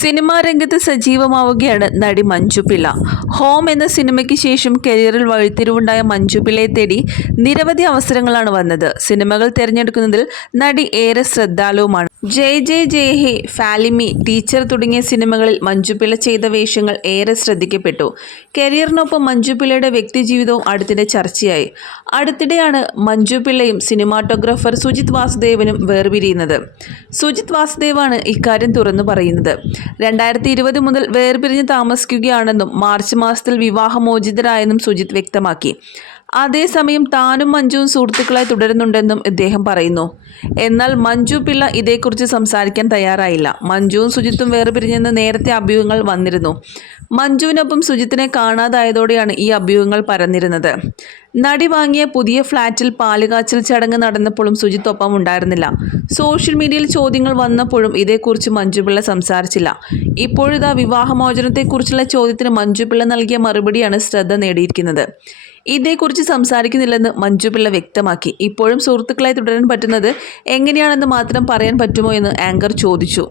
Cinema രംഗത്ത് സജീവമാവുകയാണ് നടി Manju Pillai. Home എന്ന സിനിമയ്ക്ക് ശേഷം കരിയറിൽ വഴിത്തിരിവുണ്ടായ മഞ്ജു പിള്ളയെ തേടി നിരവധി അവസരങ്ങളാണ് വന്നത്. സിനിമകൾ തിരഞ്ഞെടുക്കുന്നതിൽ നടി ഏറെ ശ്രദ്ധാലുവുമാണ്. ജയ് ജയ് ജയ് ഹേ ഫാലിമി ടീച്ചർ തുടങ്ങിയ സിനിമകളിൽ മഞ്ജു പിള്ള ചെയ്ത വേഷങ്ങൾ ഏറെ ശ്രദ്ധിക്കപ്പെട്ടു. കരിയറിനൊപ്പം മഞ്ജു പിള്ളയുടെ വ്യക്തിജീവിതവും അടുത്തിടെ ചർച്ചയായി. അടുത്തിടെയാണ് മഞ്ജു പിള്ളയും സിനിമാറ്റോഗ്രാഫർ സുജിത് വാസുദേവനും വേർപിരിയുന്നത്. സുജിത് വാസുദേവാണ് ഇക്കാര്യം തുറന്നു പറയുന്നത്. രണ്ടായിരത്തി ഇരുപത് മുതൽ വേർപിരിഞ്ഞ് താമസിക്കുകയാണെന്നും മാർച്ച് മാസത്തിൽ വിവാഹമോചിതരായെന്നും സുജിത് വ്യക്തമാക്കി. അതേസമയം താനും മഞ്ജുവും സുഹൃത്തുക്കളായി തുടരുന്നുണ്ടെന്നും ഇദ്ദേഹം പറയുന്നു. എന്നാൽ മഞ്ജു പിള്ള ഇതേക്കുറിച്ച് സംസാരിക്കാൻ തയ്യാറായില്ല. മഞ്ജുവും സുജിത്തും വേർപിരിഞ്ഞെന്ന് നേരത്തെ അഭ്യൂഹങ്ങൾ വന്നിരുന്നു. മഞ്ജുവിനൊപ്പം സുജിത്തിനെ കാണാതായതോടെയാണ് ഈ അഭ്യൂഹങ്ങൾ പരന്നിരുന്നത്. നടി വാങ്ങിയ പുതിയ ഫ്ളാറ്റിൽ പാലുകാച്ചൽ ചടങ്ങ് നടന്നപ്പോഴും സുജിത്ത് ഒപ്പം ഉണ്ടായിരുന്നില്ല. സോഷ്യൽ മീഡിയയിൽ ചോദ്യങ്ങൾ വന്നപ്പോഴും ഇതേക്കുറിച്ച് മഞ്ജുപിള്ള സംസാരിച്ചില്ല. ഇപ്പോഴിതാ വിവാഹമോചനത്തെക്കുറിച്ചുള്ള ചോദ്യത്തിന് മഞ്ജുപിള്ള നൽകിയ മറുപടിയാണ് ശ്രദ്ധ നേടിയിരിക്കുന്നത്. ഇതേക്കുറിച്ച് സംസാരിക്കുന്നില്ലെന്ന് മഞ്ജുപിള്ള വ്യക്തമാക്കി. ഇപ്പോഴും സുഹൃത്തുക്കളായി തുടരാൻ പറ്റുന്നത് എങ്ങനെയാണെന്ന് മാത്രം പറയാൻ പറ്റുമോ എന്ന് ആങ്കർ ചോദിച്ചു.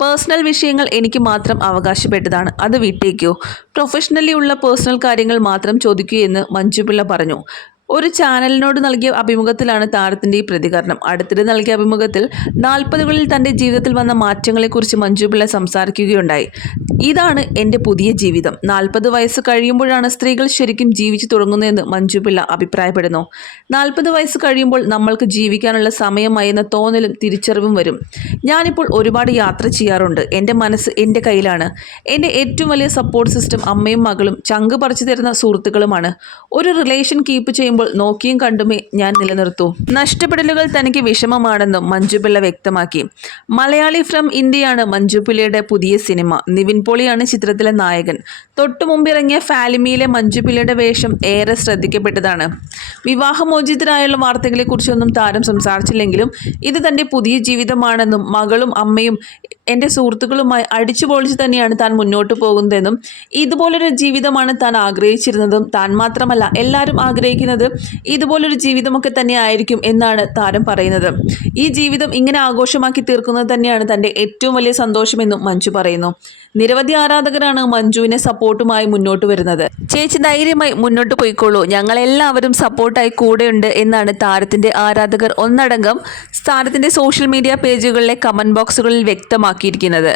പേഴ്സണൽ വിഷയങ്ങൾ എനിക്ക് മാത്രം അവകാശപ്പെട്ടതാണ്. അത് വിട്ടേക്കോ. പ്രൊഫഷണലി ഉള്ള പേഴ്സണൽ കാര്യങ്ങൾ മാത്രം ചോദിക്കൂ എന്ന് മഞ്ജുപിള്ള പറഞ്ഞു. ഒരു ചാനലിനോട് നൽകിയ അഭിമുഖത്തിലാണ് താരത്തിന്റെ ഈ പ്രതികരണം. അടുത്തിടെ നൽകിയ അഭിമുഖത്തിൽ നാൽപ്പതുകളിൽ തന്റെ ജീവിതത്തിൽ വന്ന മാറ്റങ്ങളെക്കുറിച്ച് മഞ്ജു പിള്ള സംസാരിക്കുകയുണ്ടായി. ഇതാണ് എന്റെ പുതിയ ജീവിതം. നാൽപ്പത് വയസ്സ് കഴിയുമ്പോഴാണ് സ്ത്രീകൾ ശരിക്കും ജീവിച്ചു തുടങ്ങുന്നതെന്ന് മഞ്ജു പിള്ള അഭിപ്രായപ്പെടുന്നു. നാൽപ്പത് വയസ്സ് കഴിയുമ്പോൾ നമ്മൾക്ക് ജീവിക്കാനുള്ള സമയമായി എന്ന തോന്നലും തിരിച്ചറിവും വരും. ഞാനിപ്പോൾ ഒരുപാട് യാത്ര ചെയ്യാറുണ്ട്. എന്റെ മനസ്സ് എന്റെ കയ്യിലാണ്. എന്റെ ഏറ്റവും വലിയ സപ്പോർട്ട് സിസ്റ്റം അമ്മയും മകളും ചങ്ക് പറിച്ചു തരുന്ന സുഹൃത്തുക്കളുമാണ്. ഒരു റിലേഷൻ കീപ്പ് ചെയ്യുമ്പോൾ നോക്കിയും കണ്ടുമേ ഞാൻ നിലനിർത്തൂ. നഷ്ടപ്പെടലുകൾ തനിക്ക് വിഷമമാണെന്നും മഞ്ജുപിള്ള വ്യക്തമാക്കി. മലയാളി ഫ്രം ഇന്ത്യയാണ് മഞ്ജുപിള്ളയുടെ പുതിയ സിനിമ. നിവിൻ പോളിയാണ് ചിത്രത്തിലെ നായകൻ. തൊട്ടു മുമ്പിറങ്ങിയ ഫാലിമിയിലെ മഞ്ജുപിള്ളയുടെ വേഷം ഏറെ ശ്രദ്ധിക്കപ്പെട്ടതാണ്. വിവാഹമോചിതരായുള്ള വാർത്തകളെക്കുറിച്ചൊന്നും താരം സംസാരിച്ചില്ലെങ്കിലും ഇത് തന്റെ പുതിയ ജീവിതമാണെന്നും മകളും അമ്മയും എന്റെ സുഹൃത്തുക്കളുമായി അടിച്ചു പൊളിച്ച് തന്നെയാണ് താൻ മുന്നോട്ട് പോകുന്നതെന്നും ഇതുപോലൊരു ജീവിതമാണ് താൻ ആഗ്രഹിച്ചിരുന്നതും. താൻ മാത്രമല്ല എല്ലാവരും ആഗ്രഹിക്കുന്നത് ഇതുപോലൊരു ജീവിതമൊക്കെ തന്നെ ആയിരിക്കും എന്നാണ് താരം പറയുന്നത്. ഈ ജീവിതം ഇങ്ങനെ ആഘോഷമാക്കി തീർക്കുന്നത് തന്നെയാണ് തന്റെ ഏറ്റവും വലിയ സന്തോഷമെന്നും മഞ്ജു പറയുന്നു. നിരവധി ആരാധകരാണ് മഞ്ജുവിനെ സപ്പോർട്ടുമായി മുന്നോട്ട് വരുന്നത്. ചേച്ചി ധൈര്യമായി മുന്നോട്ട് പോയിക്കോളൂ. ഞങ്ങളെല്ലാവരും സപ്പോർട്ടായി കൂടെയുണ്ട് എന്നാണ് താരത്തിന്റെ ആരാധകർ ഒന്നടങ്കം താരത്തിന്റെ സോഷ്യൽ മീഡിയ പേജുകളിലെ കമന്റ് ബോക്സുകളിൽ വ്യക്തമാക്കിയിരിക്കുന്നത്